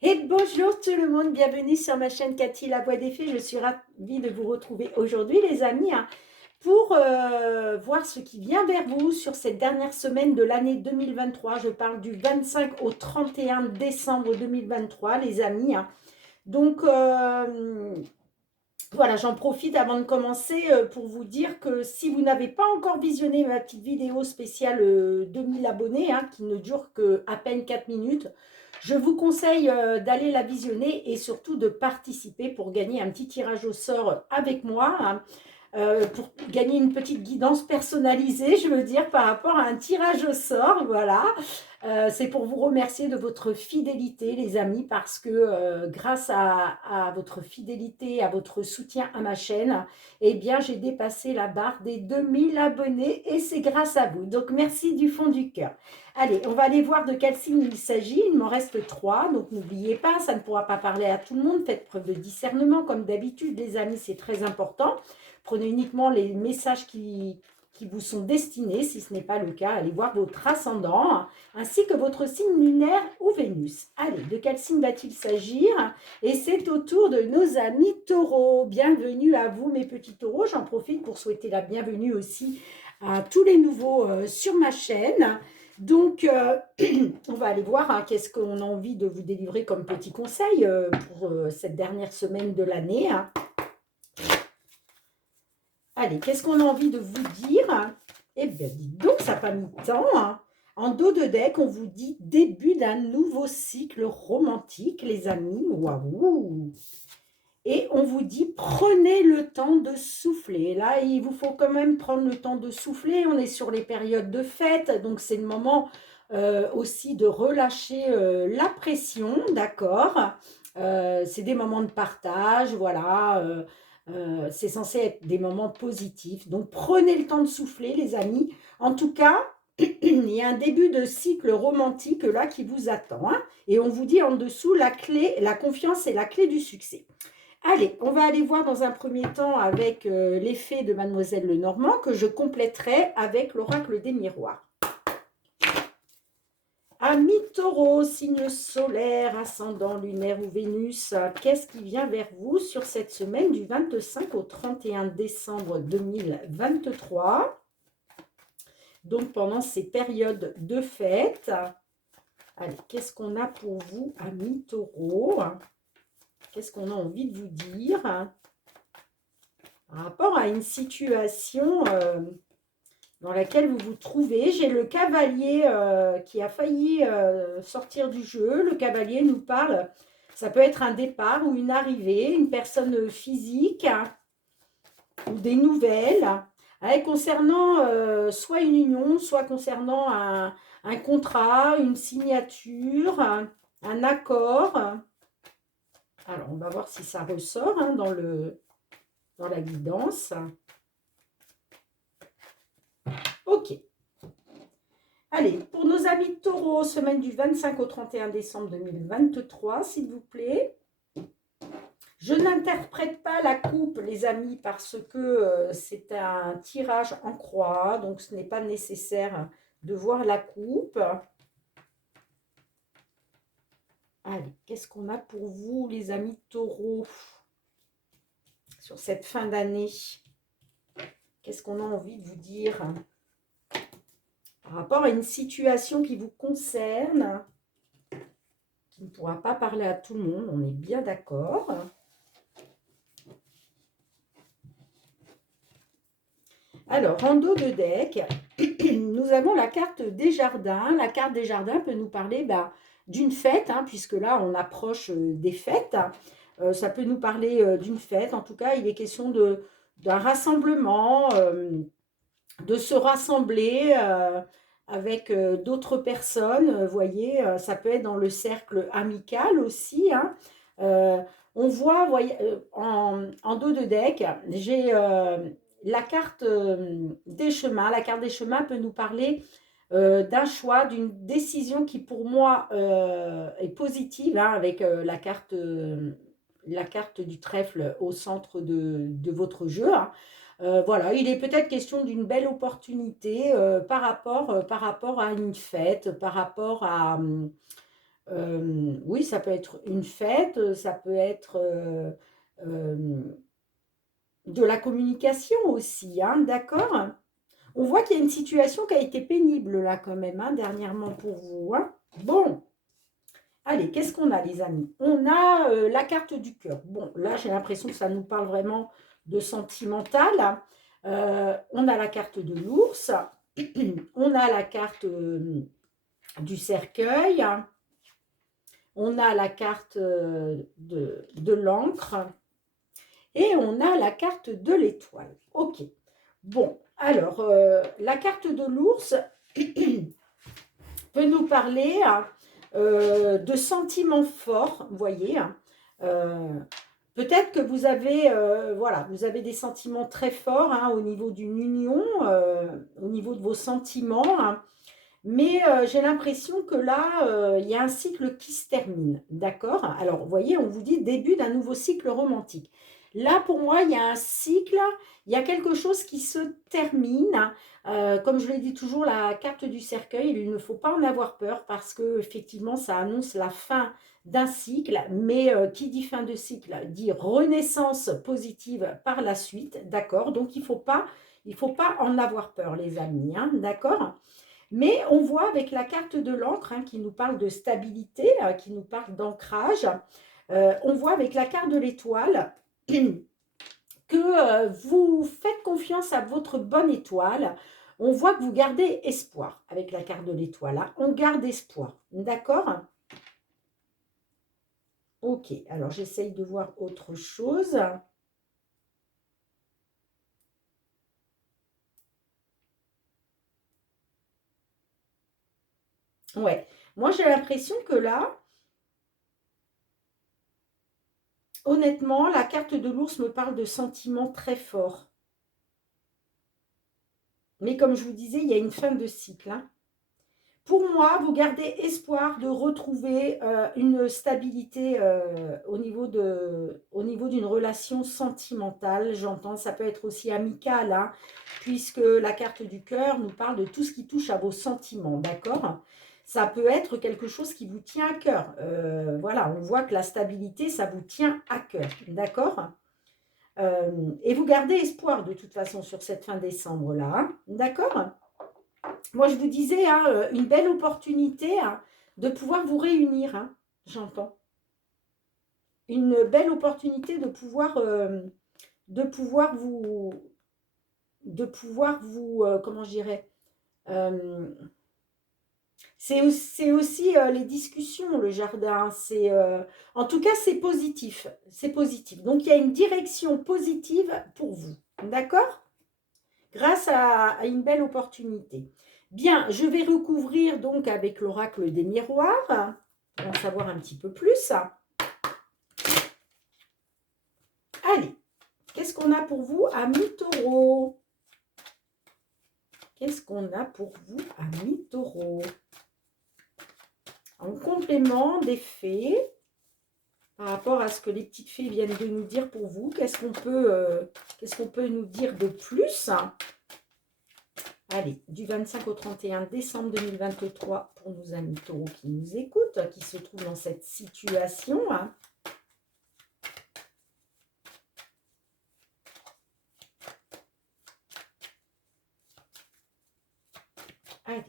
Et bonjour tout le monde, bienvenue sur ma chaîne Cathy La Voix des Fées. Je suis ravie de vous retrouver aujourd'hui les amis, hein, pour voir ce qui vient vers vous sur cette dernière semaine de l'année 2023. Je parle du 25 au 31 décembre 2023 les amis, hein. Donc voilà, j'en profite avant de commencer pour vous dire que si vous n'avez pas encore visionné ma petite vidéo spéciale 2000 abonnés, hein, qui ne dure que à peine 4 minutes, je vous conseille d'aller la visionner et surtout de participer pour gagner un petit tirage au sort avec moi, hein, pour gagner une petite guidance personnalisée, je veux dire, par rapport à un tirage au sort, voilà. C'est pour vous remercier de votre fidélité, les amis, parce que grâce à votre fidélité, à votre soutien à ma chaîne, eh bien, j'ai dépassé la barre des 2000 abonnés et c'est grâce à vous. Donc, merci du fond du cœur. Allez, on va aller voir de quel signe il s'agit. Il m'en reste 3, donc n'oubliez pas, ça ne pourra pas parler à tout le monde. Faites preuve de discernement, comme d'habitude, les amis, c'est très important. Prenez uniquement les messages qui vous sont destinés. Si ce n'est pas le cas, allez voir votre ascendant, ainsi que votre signe lunaire ou Vénus. Allez, de quel signe va-t-il s'agir? Et c'est au tour de nos amis taureaux. Bienvenue à vous, mes petits taureaux. J'en profite pour souhaiter la bienvenue aussi à tous les nouveaux sur ma chaîne. Donc, on va aller voir, hein, qu'est-ce qu'on a envie de vous délivrer comme petit conseil pour cette dernière semaine de l'année, hein. Allez, qu'est-ce qu'on a envie de vous dire? Eh bien, dites donc, ça n'a pas mis de temps, hein. En dos de deck, on vous dit début d'un nouveau cycle romantique, les amis. Waouh! Et on vous dit prenez le temps de souffler. Là, il vous faut quand même prendre le temps de souffler. On est sur les périodes de fête, donc c'est le moment aussi de relâcher la pression, d'accord? C'est des moments de partage, voilà. C'est censé être des moments positifs. Donc prenez le temps de souffler, les amis. En tout cas, il y a un début de cycle romantique là qui vous attend, hein. Et on vous dit en dessous, la clé, la confiance est la clé du succès. Allez, on va aller voir dans un premier temps avec l'effet de Mademoiselle Lenormand que je compléterai avec l'oracle des miroirs. Ami taureau, signe solaire, ascendant lunaire ou Vénus, qu'est-ce qui vient vers vous sur cette semaine du 25 au 31 décembre 2023? Donc pendant ces périodes de fête. Allez, qu'est-ce qu'on a pour vous, ami taureau? Qu'est-ce qu'on a envie de vous dire par rapport à une situation dans laquelle vous vous trouvez? J'ai le cavalier qui a failli sortir du jeu. Le cavalier nous parle, ça peut être un départ ou une arrivée, une personne physique, hein, ou des nouvelles, hein, concernant soit une union, soit concernant un contrat, une signature, un accord. Alors, on va voir si ça ressort, hein, dans la guidance. Ok. Allez, pour nos amis taureaux, semaine du 25 au 31 décembre 2023, s'il vous plaît. Je n'interprète pas la coupe, les amis, parce que c'est un tirage en croix, donc ce n'est pas nécessaire de voir la coupe. Allez, qu'est-ce qu'on a pour vous, les amis taureaux, sur cette fin d'année? Qu'est-ce qu'on a envie de vous dire par rapport à une situation qui vous concerne, qui ne pourra pas parler à tout le monde, on est bien d'accord. Alors, en dos de deck, nous avons la carte des jardins. La carte des jardins peut nous parler d'une fête, hein, puisque là, on approche des fêtes. Ça peut nous parler d'une fête. En tout cas, il est question d'un rassemblement, de se rassembler avec d'autres personnes. Vous voyez, ça peut être dans le cercle amical aussi, hein. On voit, voyez, en dos de deck, j'ai la carte des chemins. La carte des chemins peut nous parler d'un choix, d'une décision qui pour moi est positive, hein, avec la carte du trèfle au centre de votre jeu, hein. Voilà, il est peut-être question d'une belle opportunité par rapport à une fête, par rapport Oui, ça peut être une fête, ça peut être euh, de la communication aussi, hein, d'accord? On voit qu'il y a une situation qui a été pénible là quand même, hein, dernièrement pour vous, hein. Bon, allez, qu'est-ce qu'on a les amis? On a la carte du cœur. Bon, là j'ai l'impression que ça nous parle vraiment de sentimental. On a la carte de l'ours. On a la carte du cercueil. On a la carte de l'encre. Et on a la carte de l'étoile. Ok. Bon, alors, la carte de l'ours peut nous parler de sentiments forts, vous voyez. Euh, Peut-être que vous avez, voilà, vous avez des sentiments très forts hein, au niveau d'une union, au niveau de vos sentiments. Hein. Mais j'ai l'impression que là, il y a un cycle qui se termine. D'accord? Alors, vous voyez, on vous dit début d'un nouveau cycle romantique. Là, pour moi, il y a un cycle, il y a quelque chose qui se termine. Comme je l'ai dit toujours, la carte du cercueil, il ne faut pas en avoir peur parce que effectivement, ça annonce la fin d'un cycle. Mais qui dit fin de cycle dit renaissance positive par la suite. D'accord? Donc, il faut pas en avoir peur, les amis. Hein, d'accord? Mais on voit avec la carte de l'encre hein, qui nous parle de stabilité, qui nous parle d'ancrage, on voit avec la carte de l'étoile que vous faites confiance à votre bonne étoile. On voit que vous gardez espoir avec la carte de l'étoile. Hein. On garde espoir. D'accord? Ok, alors j'essaye de voir autre chose. Ouais, moi j'ai l'impression que là, honnêtement, la carte de l'ours me parle de sentiments très forts. Mais comme je vous disais, il y a une fin de cycle. Hein. Pour moi, vous gardez espoir de retrouver une stabilité au niveau d'une relation sentimentale. J'entends, ça peut être aussi amical, hein, puisque la carte du cœur nous parle de tout ce qui touche à vos sentiments, d'accord? Ça peut être quelque chose qui vous tient à cœur. Voilà, on voit que la stabilité, ça vous tient à cœur, d'accord? Et vous gardez espoir de toute façon sur cette fin décembre-là, hein, d'accord? Moi, je vous disais, hein, une belle opportunité hein, de pouvoir vous réunir, hein, j'entends. Une belle opportunité de pouvoir vous, comment je dirais, euh, c'est aussi les discussions, le jardin. En tout cas, c'est positif. C'est positif. Donc, il y a une direction positive pour vous. D'accord? Grâce à une belle opportunité. Bien, je vais recouvrir donc avec l'oracle des miroirs, pour en savoir un petit peu plus. Allez, qu'est-ce qu'on a pour vous, amis taureaux? Qu'est-ce qu'on a pour vous, amis taureaux? En complément des fées, par rapport à ce que les petites fées viennent de nous dire pour vous, qu'est-ce qu'on peut nous dire de plus? Allez, du 25 au 31 décembre 2023 pour nos amis taureaux qui nous écoutent, qui se trouvent dans cette situation. Hein. Allez.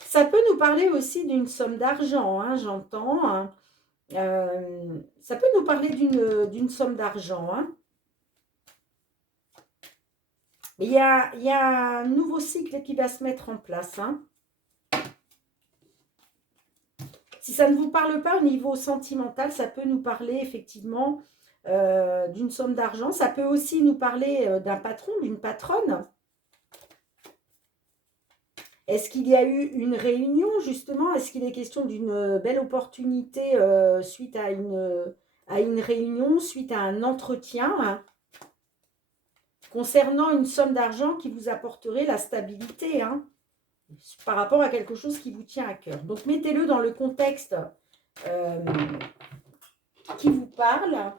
Ça peut nous parler aussi d'une somme d'argent, hein, j'entends. Hein. Ça peut nous parler d'une somme d'argent. Hein. Il y a un nouveau cycle qui va se mettre en place. Hein. Si ça ne vous parle pas au niveau sentimental, ça peut nous parler effectivement d'une somme d'argent. Ça peut aussi nous parler d'un patron, d'une patronne. Est-ce qu'il y a eu une réunion justement? Est-ce qu'il est question d'une belle opportunité suite à une réunion, suite à un entretien hein, concernant une somme d'argent qui vous apporterait la stabilité hein, par rapport à quelque chose qui vous tient à cœur? Donc mettez-le dans le contexte euh, qui vous parle.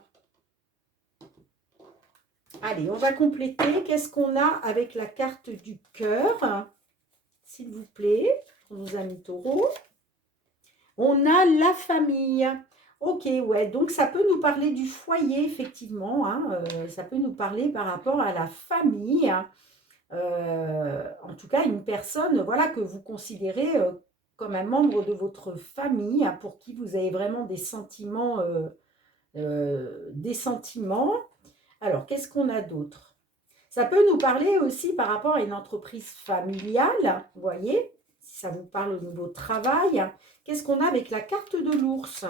Allez, on va compléter. Qu'est-ce qu'on a avec la carte du cœur? s'il vous plaît, pour nos amis taureaux. On a la famille. Ok, ouais, donc ça peut nous parler du foyer, effectivement. Hein, ça peut nous parler par rapport à la famille. Hein. En tout cas, une personne voilà, que vous considérez comme un membre de votre famille, hein, pour qui vous avez vraiment des sentiments. Des sentiments. Alors, qu'est-ce qu'on a d'autre? Ça peut nous parler aussi par rapport à une entreprise familiale, vous voyez, si ça vous parle au niveau travail. Qu'est-ce qu'on a avec la carte de l'ours?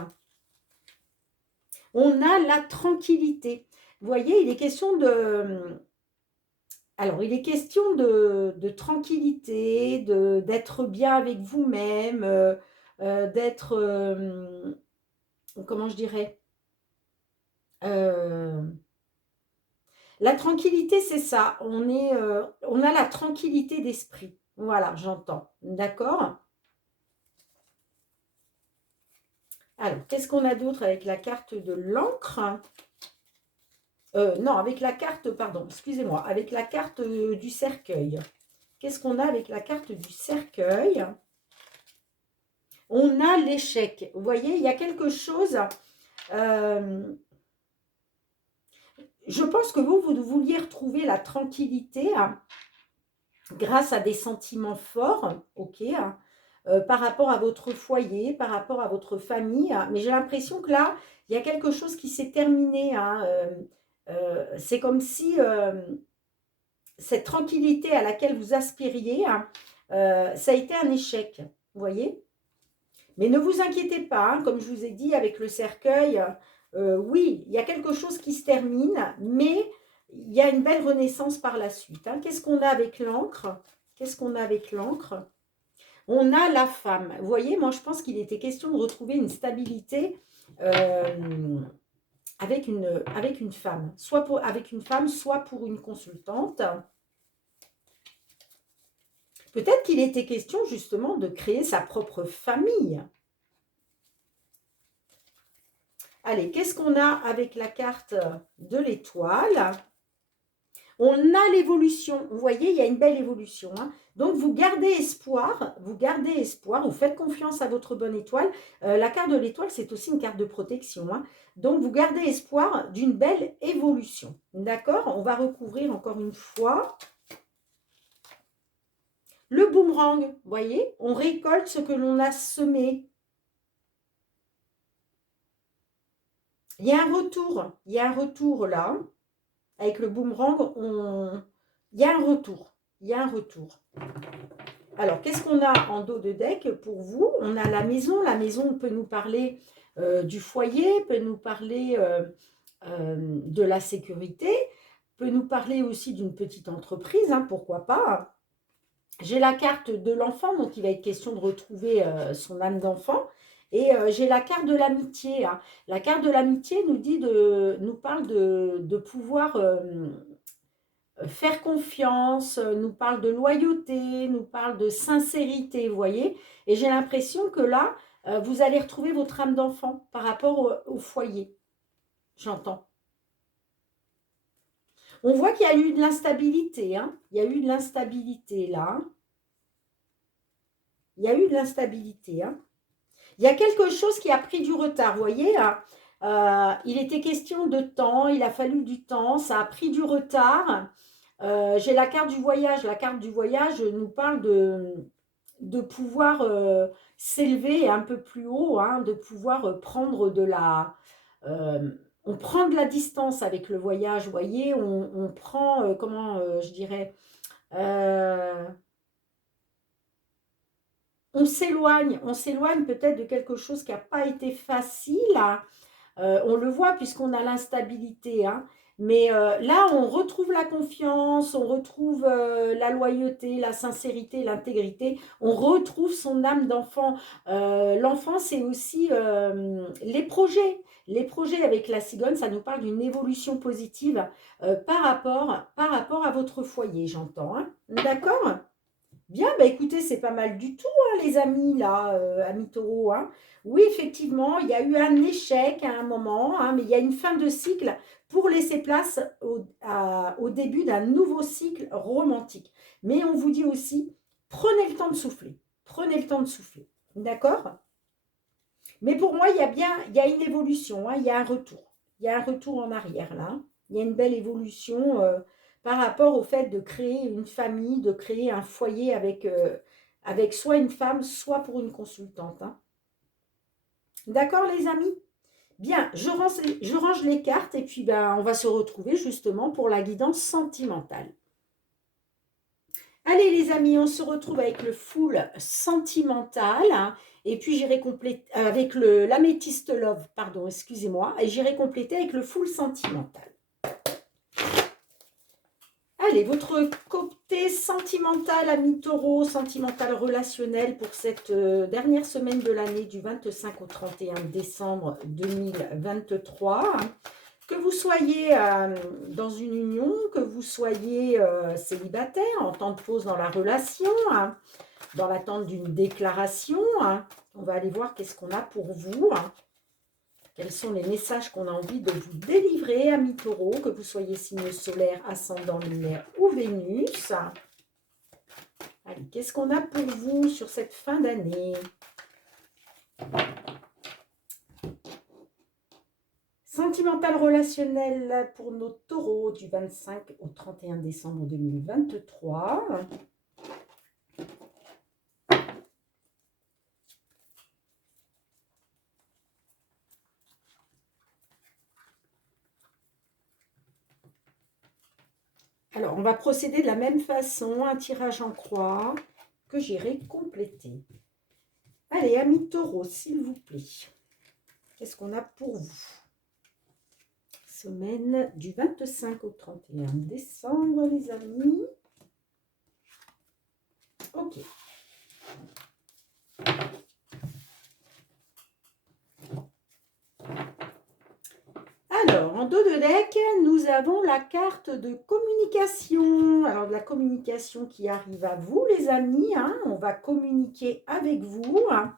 On a la tranquillité. Vous voyez, il est question de... Alors, il est question de tranquillité, d'être bien avec vous-même, d'être... comment je dirais? Euh, La tranquillité, c'est ça. On a la tranquillité d'esprit. Voilà, j'entends. D'accord? Alors, qu'est-ce qu'on a d'autre avec la carte de l'encre? Non, avec la carte, pardon, excusez-moi, avec la carte du cercueil. Qu'est-ce qu'on a avec la carte du cercueil? On a l'échec. Vous voyez, il y a quelque chose... je pense que vous vouliez retrouver la tranquillité, hein, grâce à des sentiments forts, ok, hein, par rapport à votre foyer, par rapport à votre famille. Hein. Mais j'ai l'impression que là, il y a quelque chose qui s'est terminé. Hein, c'est comme si cette tranquillité à laquelle vous aspiriez, hein, ça a été un échec, vous voyez. Mais ne vous inquiétez pas, hein, comme je vous ai dit avec le cercueil, oui, il y a quelque chose qui se termine, mais il y a une belle renaissance par la suite. Hein. Qu'est-ce qu'on a avec l'encre? Qu'est-ce qu'on a avec l'encre? On a la femme. Vous voyez, moi, je pense qu'il était question de retrouver une stabilité avec une femme. Soit avec une femme, soit pour une consultante. Peut-être qu'il était question, justement, de créer sa propre famille. Allez, qu'est-ce qu'on a avec la carte de l'étoile? On a l'évolution. Vous voyez, il y a une belle évolution. Hein. Donc, vous gardez espoir, vous faites confiance à votre bonne étoile. La carte de l'étoile, c'est aussi une carte de protection. Hein. Donc, vous gardez espoir d'une belle évolution. D'accord? On va recouvrir encore une fois. Le boomerang, vous voyez, on récolte ce que l'on a semé. Il y a un retour là. Avec le boomerang, il y a un retour. Il y a un retour. Alors, qu'est-ce qu'on a en dos de deck pour vous? On a la maison. La maison peut nous parler du foyer, peut nous parler de la sécurité, peut nous parler aussi d'une petite entreprise, hein, pourquoi pas. J'ai la carte de l'enfant, donc il va être question de retrouver son âme d'enfant. Et j'ai la carte de l'amitié. Hein. La carte de l'amitié nous parle de pouvoir faire confiance, nous parle de loyauté, nous parle de sincérité, vous voyez. Et j'ai l'impression que là, vous allez retrouver votre âme d'enfant par rapport au foyer. J'entends. On voit qu'il y a eu de l'instabilité. Hein. Il y a eu de l'instabilité là. Il y a eu de l'instabilité. Hein. Il y a quelque chose qui a pris du retard, vous voyez. Il était question de temps, il a fallu du temps, ça a pris du retard. J'ai la carte du voyage. La carte du voyage nous parle de pouvoir s'élever un peu plus haut, hein, de pouvoir prendre de la... on prend de la distance avec le voyage, vous voyez, on prend, comment je dirais, on s'éloigne peut-être de quelque chose qui n'a pas été facile. Hein. On le voit puisqu'on a l'instabilité. Hein. Mais là, on retrouve la confiance, on retrouve la loyauté, la sincérité, l'intégrité. On retrouve son âme d'enfant. L'enfant, c'est aussi les projets. Les projets avec la cigogne, ça nous parle d'une évolution positive par rapport à votre foyer, j'entends. Hein. D'accord ? Bien, bah écoutez, c'est pas mal du tout, hein, les amis, là, amis taureaux. Hein. Oui, effectivement, il y a eu un échec à un moment, hein, mais il y a une fin de cycle pour laisser place au début d'un nouveau cycle romantique. Mais on vous dit aussi, prenez le temps de souffler. Prenez le temps de souffler. D'accord? Mais pour moi, il y a une évolution, hein, il y a un retour. Il y a un retour en arrière là. Il y a une belle évolution par rapport au fait de créer une famille, de créer un foyer avec soit une femme, soit pour une consultante. Hein. D'accord les amis? Bien, je range les cartes et puis ben, on va se retrouver justement pour la guidance sentimentale. Allez les amis, on se retrouve avec le full sentimental hein, et puis j'irai compléter avec l'améthyste love, pardon, excusez-moi, et j'irai compléter avec le full sentimental. Allez, votre côté sentimental, ami taureau, sentimental relationnel pour cette dernière semaine de l'année du 25 au 31 décembre 2023. Que vous soyez dans une union, que vous soyez célibataire, en temps de pause dans la relation, hein, dans l'attente d'une déclaration, hein, on va aller voir qu'est-ce qu'on a pour vous. Hein. Quels sont les messages qu'on a envie de vous délivrer, amis taureaux, que vous soyez signe solaire, ascendant lunaire ou Vénus. Allez, qu'est-ce qu'on a pour vous sur cette fin d'année? Sentimental relationnel pour nos taureaux du 25 au 31 décembre 2023. Alors, on va procéder de la même façon, un tirage en croix que j'irai compléter. Allez, amis taureaux, s'il vous plaît, qu'est-ce qu'on a pour vous? Semaine du 25 au 31 décembre, les amis. Ok. Alors, en dos de deck, nous avons la carte de communication. Alors, de la communication qui arrive à vous, les amis. Hein, on va communiquer avec vous. Hein.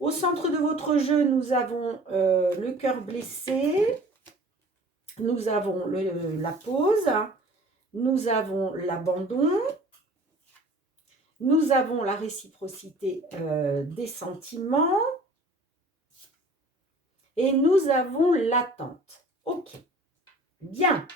Au centre de votre jeu, nous avons le cœur blessé. Nous avons la pause. Nous avons l'abandon. Nous avons la réciprocité des sentiments. Et nous avons l'attente. Ok. Bien.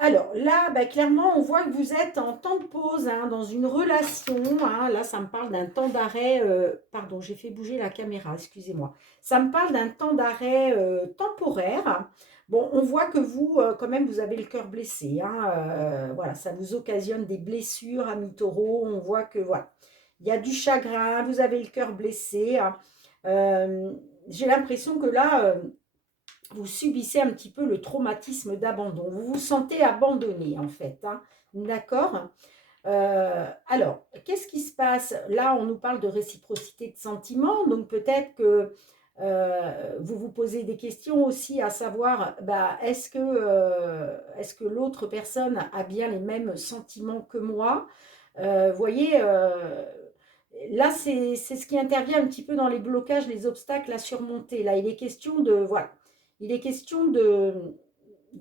Alors là, bah, clairement, on voit que vous êtes en temps de pause, hein, dans une relation. Hein, là, ça me parle d'un temps d'arrêt. Pardon, j'ai fait bouger la caméra, excusez-moi. Ça me parle d'un temps d'arrêt temporaire. Bon, on voit que vous, quand même, vous avez le cœur blessé. Hein, voilà, ça vous occasionne des blessures, amis taureaux. On voit que, voilà, il y a du chagrin, vous avez le cœur blessé. Hein. J'ai l'impression que là, vous subissez un petit peu le traumatisme d'abandon. Vous vous sentez abandonné, en fait. Hein. D'accord? Alors, qu'est-ce qui se passe? Là, on nous parle de réciprocité de sentiments. Donc, peut-être que vous vous posez des questions aussi à savoir, bah, est-ce que l'autre personne a bien les mêmes sentiments que moi? Vous voyez, là, c'est ce qui intervient un petit peu dans les blocages, les obstacles à surmonter. Là, il est question de, voilà, il est question de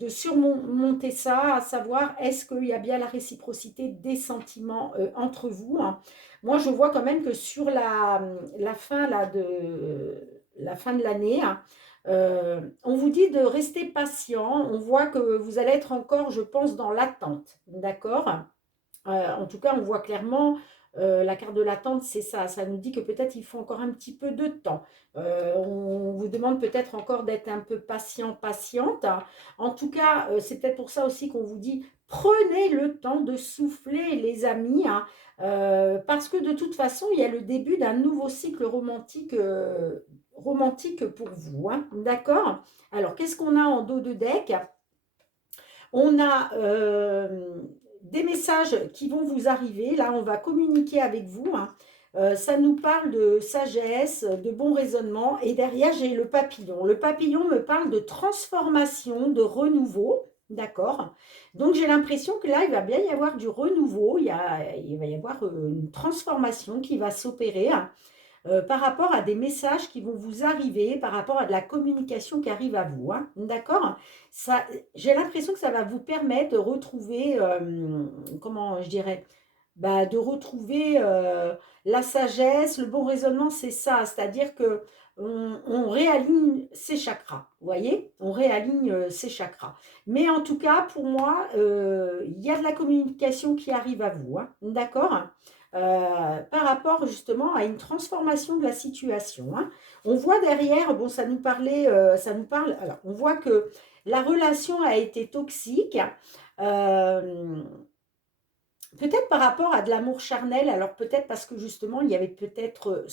surmonter ça, à savoir, est-ce qu'il y a bien la réciprocité des sentiments entre vous. Hein. Moi, je vois quand même que sur la fin là, la fin de l'année, hein, on vous dit de rester patient. On voit que vous allez être encore, je pense, dans l'attente. D'accord? En tout cas, on voit clairement la carte de l'attente, c'est ça. Ça nous dit que peut-être il faut encore un petit peu de temps. On vous demande peut-être encore d'être un peu patient, patiente. En tout cas, c'est peut-être pour ça aussi qu'on vous dit prenez le temps de souffler, les amis. Hein, parce que de toute façon, il y a le début d'un nouveau cycle romantique, romantique pour vous. Hein, d'accord? Alors, qu'est-ce qu'on a en dos de deck? On a des messages qui vont vous arriver. Là, on va communiquer avec vous. Hein. Ça nous parle de sagesse, de bon raisonnement. Et derrière, j'ai le papillon. Le papillon me parle de transformation, de renouveau. D'accord? Donc, j'ai l'impression que là, il va bien y avoir du renouveau. Il va y avoir une transformation qui va s'opérer. Hein. Par rapport à des messages qui vont vous arriver, par rapport à de la communication qui arrive à vous. Hein, d'accord? J'ai l'impression que ça va vous permettre de retrouver, comment je dirais, bah, de retrouver la sagesse, le bon raisonnement, c'est ça. C'est-à-dire que on réaligne ses chakras, vous voyez? On réaligne ses chakras. Mais en tout cas, pour moi, il y a de la communication qui arrive à vous, hein, d'accord? Par rapport justement à une transformation de la situation, hein. On voit derrière, bon, ça nous parlait, ça nous parle. Alors, on voit que la relation a été toxique. euh, Peut-être par rapport à de l'amour charnel, alors peut-être parce que justement, il y avait peut-être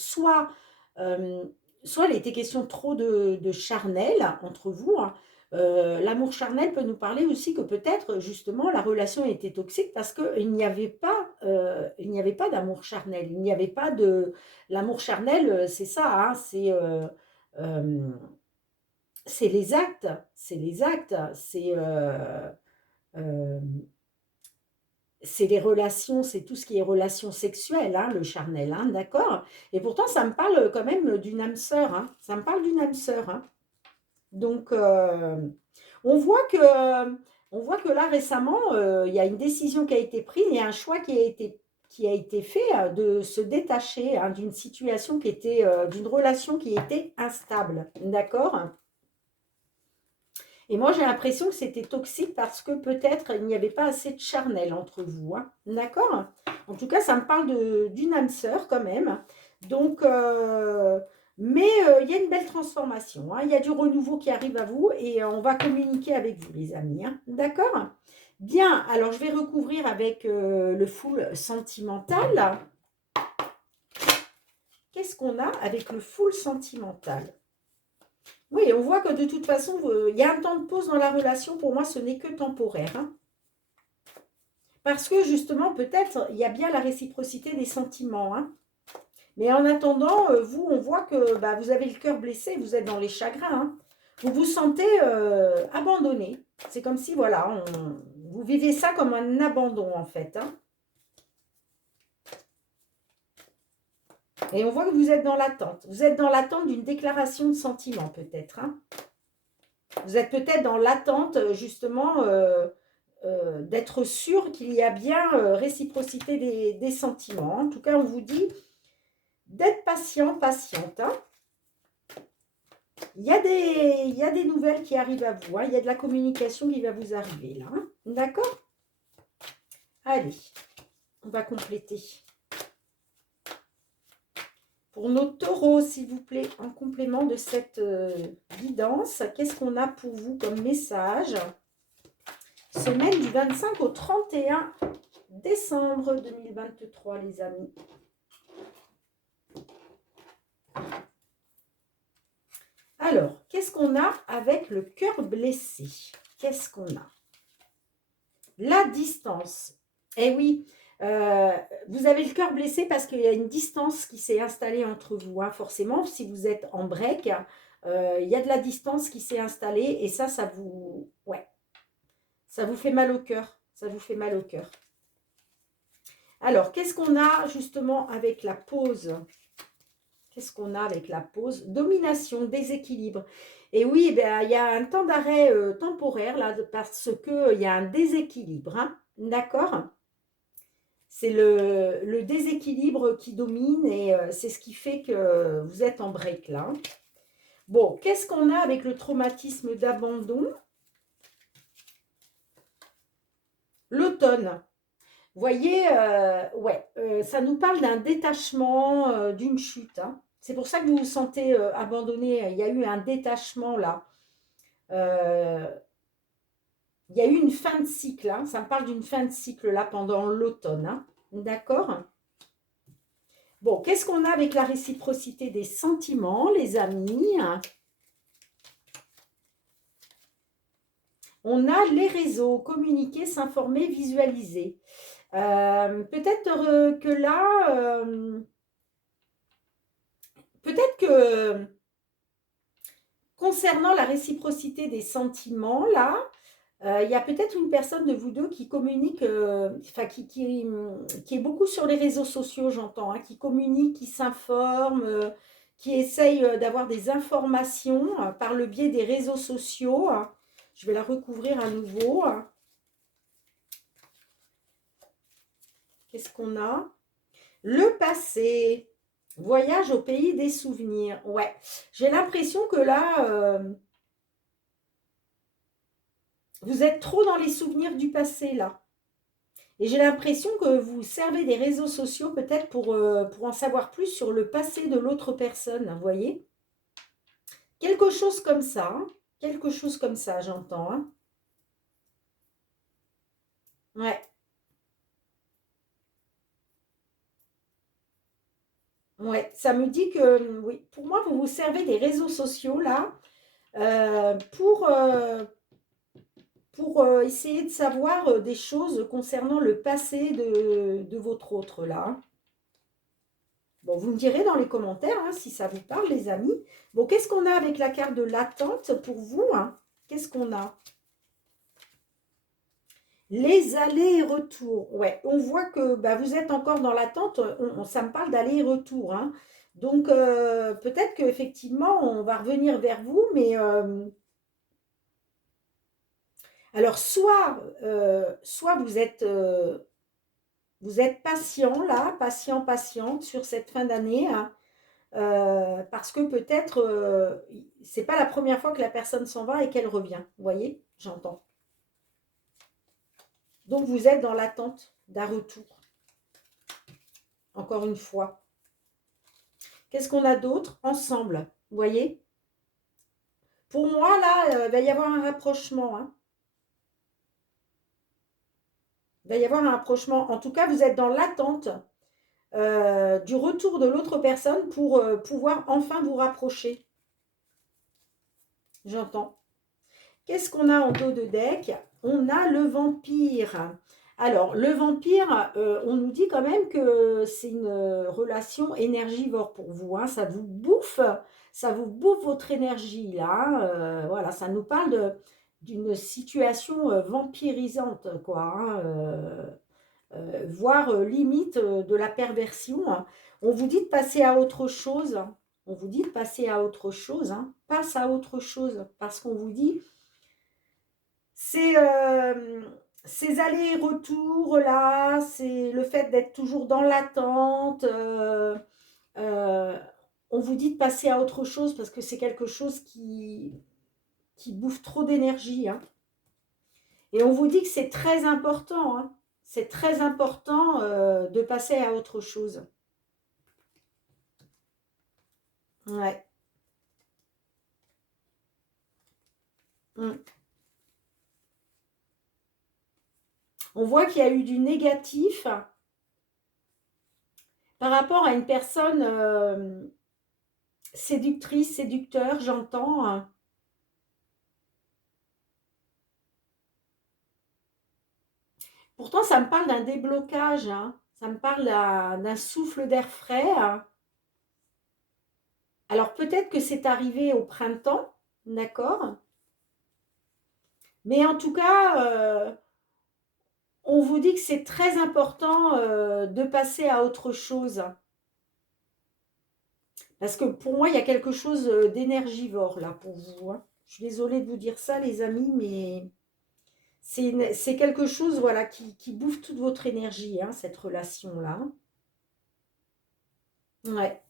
euh, soit il était question trop de charnel entre vous, hein. L'amour charnel peut nous parler aussi que peut-être justement la relation était toxique parce qu'il n'y avait pas, il n'y avait pas d'amour charnel, il n'y avait pas de l'amour charnel, c'est ça, hein, euh, c'est les actes, euh, c'est les relations, c'est tout ce qui est relations sexuelles, hein, le charnel, hein, d'accord? Et pourtant, ça me parle quand même d'une âme sœur, hein, ça me parle d'une âme sœur, hein. Donc, on voit que, on voit que là, récemment, il y a une décision qui a été prise, il y a un choix qui a été fait de se détacher hein, d'une situation qui était, d'une relation qui était instable, d'accord? Et moi, j'ai l'impression que c'était toxique parce que peut-être il n'y avait pas assez de charnel entre vous, hein. D'accord? En tout cas, ça me parle d'une âme sœur quand même. Donc, mais il y a une belle transformation, hein. Il y a du renouveau qui arrive à vous et on va communiquer avec vous, les amis, hein. D'accord? Bien, alors je vais recouvrir avec le full sentimental. Qu'est-ce qu'on a avec le full sentimental? Oui, on voit que de toute façon, il y a un temps de pause dans la relation. Pour moi, ce n'est que temporaire, hein. Parce que justement, peut-être, il y a bien la réciprocité des sentiments, hein. Mais en attendant, vous, on voit que bah, vous avez le cœur blessé, vous êtes dans les chagrins, hein. Vous vous sentez abandonné. C'est comme si, voilà, vous vivez ça comme un abandon, en fait, hein. Et on voit que vous êtes dans l'attente. Vous êtes dans l'attente d'une déclaration de sentiment, peut-être, hein. Vous êtes peut-être dans l'attente, justement, d'être sûr qu'il y a bien réciprocité des sentiments. En tout cas, on vous dit d'être patient, patiente, hein. Il y a des nouvelles qui arrivent à vous, hein. Il y a de la communication qui va vous arriver là, hein. D'accord? Allez, on va compléter. Pour nos taureaux, s'il vous plaît, en complément de cette guidance, qu'est-ce qu'on a pour vous comme message? Semaine du 25 au 31 décembre 2023, les amis. Alors, qu'est-ce qu'on a avec le cœur blessé? Qu'est-ce qu'on a? La distance. Eh oui, vous avez le cœur blessé parce qu'il y a une distance qui s'est installée entre vous, hein, forcément. Si vous êtes en break, il y a de la distance qui s'est installée et ça vous... Ouais, ça vous fait mal au cœur. Ça vous fait mal au cœur. Alors, qu'est-ce qu'on a justement avec la pause? Qu'est-ce qu'on a avec la pause? Domination, déséquilibre. Et oui, ben, il y a un temps d'arrêt temporaire là, parce qu'il y a un déséquilibre, hein. D'accord? C'est le déséquilibre qui domine et c'est ce qui fait que vous êtes en break là. Bon, qu'est-ce qu'on a avec le traumatisme d'abandon? L'automne. Vous voyez, ouais, ça nous parle d'un détachement, d'une chute, hein. C'est pour ça que vous vous sentez abandonné. Il y a eu un détachement là. Euh, il y a eu une fin de cycle, hein. Ça me parle d'une fin de cycle là pendant l'automne, hein. D'accord? Bon, qu'est-ce qu'on a avec la réciprocité des sentiments, les amis? On a les réseaux, communiquer, s'informer, visualiser. Peut-être que là, peut-être que concernant la réciprocité des sentiments, là, il y a peut-être une personne de vous deux qui communique, enfin qui est beaucoup sur les réseaux sociaux, j'entends, hein, qui communique, qui s'informe, qui essaye d'avoir des informations par le biais des réseaux sociaux, hein. Je vais la recouvrir à nouveau, hein. Qu'est-ce qu'on a? Le passé. Voyage au pays des souvenirs. Ouais, j'ai l'impression que là, vous êtes trop dans les souvenirs du passé, là. Et j'ai l'impression que vous servez des réseaux sociaux peut-être pour en savoir plus sur le passé de l'autre personne, vous voyez? Quelque chose comme ça, hein. Quelque chose comme ça, j'entends, hein. Ouais, ouais, ça me dit que, oui, pour moi, vous vous servez des réseaux sociaux, là, euh, pour, euh, pour essayer de savoir des choses concernant le passé de votre autre, là, hein. Bon, vous me direz dans les commentaires hein, si ça vous parle, les amis. Bon, qu'est-ce qu'on a avec la carte de l'attente pour vous hein? Qu'est-ce qu'on a? Les allers et retours. Ouais, on voit que bah, vous êtes encore dans l'attente. Ça me parle d'aller et retour, hein. Donc, peut-être qu'effectivement, on va revenir vers vous, mais alors, soit vous êtes patient, là, patiente sur cette fin d'année, hein. Parce que peut-être, c'est pas la première fois que la personne s'en va et qu'elle revient. Vous voyez? J'entends. Donc vous êtes dans l'attente d'un retour, encore une fois. Qu'est-ce qu'on a d'autre? Ensemble. Vous voyez? Pour moi, là, il va y avoir un rapprochement, hein. Il va y avoir un rapprochement. En tout cas, vous êtes dans l'attente du retour de l'autre personne pour pouvoir enfin vous rapprocher. J'entends. Qu'est-ce qu'on a en dos de deck? On a le vampire. Alors, le vampire, on nous dit quand même que c'est une relation énergivore pour vous, hein. Ça vous bouffe votre énergie, là, hein. Voilà, ça nous parle d'une situation vampirisante, quoi, hein, voire limite de la perversion, hein. On vous dit de passer à autre chose. On vous dit de passer à autre chose, hein. Passe à autre chose, parce qu'on vous dit c'est ces allers-retours là, c'est le fait d'être toujours dans l'attente. Euh, on vous dit de passer à autre chose parce que c'est quelque chose qui bouffe trop d'énergie, hein. Et on vous dit que c'est très important, hein. C'est très important de passer à autre chose. Ouais. Mm. On voit qu'il y a eu du négatif par rapport à une personne séductrice, séducteur, j'entends, hein. Pourtant, ça me parle d'un déblocage, hein. Ça me parle d'un souffle d'air frais, hein. Alors peut-être que c'est arrivé au printemps, d'accord? Mais en tout cas, on vous dit que c'est très important de passer à autre chose. Parce que pour moi, il y a quelque chose d'énergivore là pour vous, hein. Je suis désolée de vous dire ça, les amis, mais c'est quelque chose voilà, qui bouffe toute votre énergie, hein, cette relation-là. Ouais.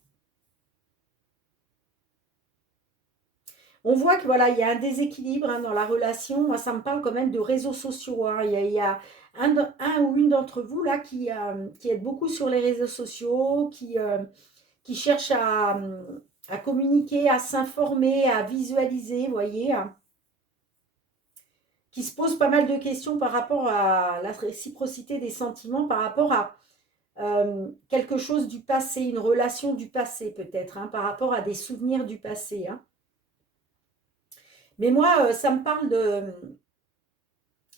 On voit que voilà, il y a un déséquilibre hein, dans la relation. Moi, ça me parle quand même de réseaux sociaux, hein. Il y a un ou une d'entre vous là qui est beaucoup sur les réseaux sociaux, qui cherche à communiquer, à s'informer, à visualiser, vous voyez, hein, qui se pose pas mal de questions par rapport à la réciprocité des sentiments, par rapport à quelque chose du passé, une relation du passé peut-être, hein, par rapport à des souvenirs du passé, hein. Mais moi, ça me parle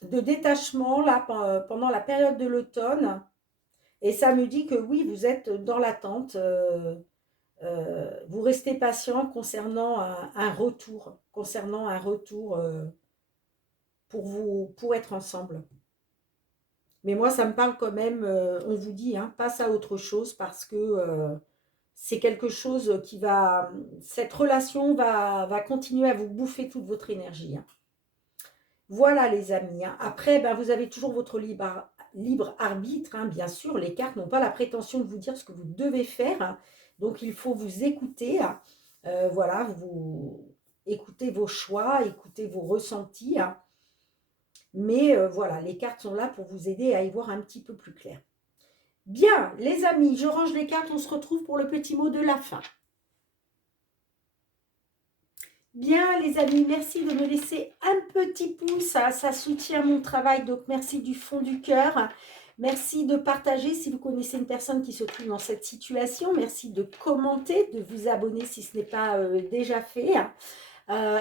de détachement là pendant la période de l'automne et ça me dit que oui, vous êtes dans l'attente, vous restez patient concernant un retour pour être ensemble. Mais moi, ça me parle quand même, on vous dit, hein, passe à autre chose parce que c'est quelque chose cette relation va continuer à vous bouffer toute votre énergie, hein. Voilà les amis, hein. Après, ben, vous avez toujours votre libre arbitre, hein, bien sûr. Les cartes n'ont pas la prétention de vous dire ce que vous devez faire, hein. Donc, il faut vous écouter, hein. Voilà, vous écoutez vos choix, écoutez vos ressentis, hein. Mais voilà, les cartes sont là pour vous aider à y voir un petit peu plus clair. Bien, les amis, je range les cartes, on se retrouve pour le petit mot de la fin. Bien, les amis, merci de me laisser un petit pouce, ça soutient mon travail, donc merci du fond du cœur. Merci de partager si vous connaissez une personne qui se trouve dans cette situation. Merci de commenter, de vous abonner si ce n'est pas déjà fait.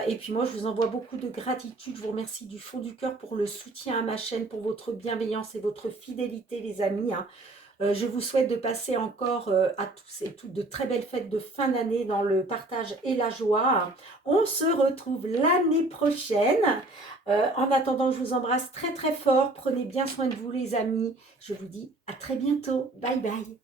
Et puis moi, je vous envoie beaucoup de gratitude. Je vous remercie du fond du cœur pour le soutien à ma chaîne, pour votre bienveillance et votre fidélité, les amis. Je vous souhaite de passer encore à tous et toutes de très belles fêtes de fin d'année dans le partage et la joie. On se retrouve l'année prochaine. En attendant, je vous embrasse très très fort. Prenez bien soin de vous, les amis. Je vous dis à très bientôt. Bye bye.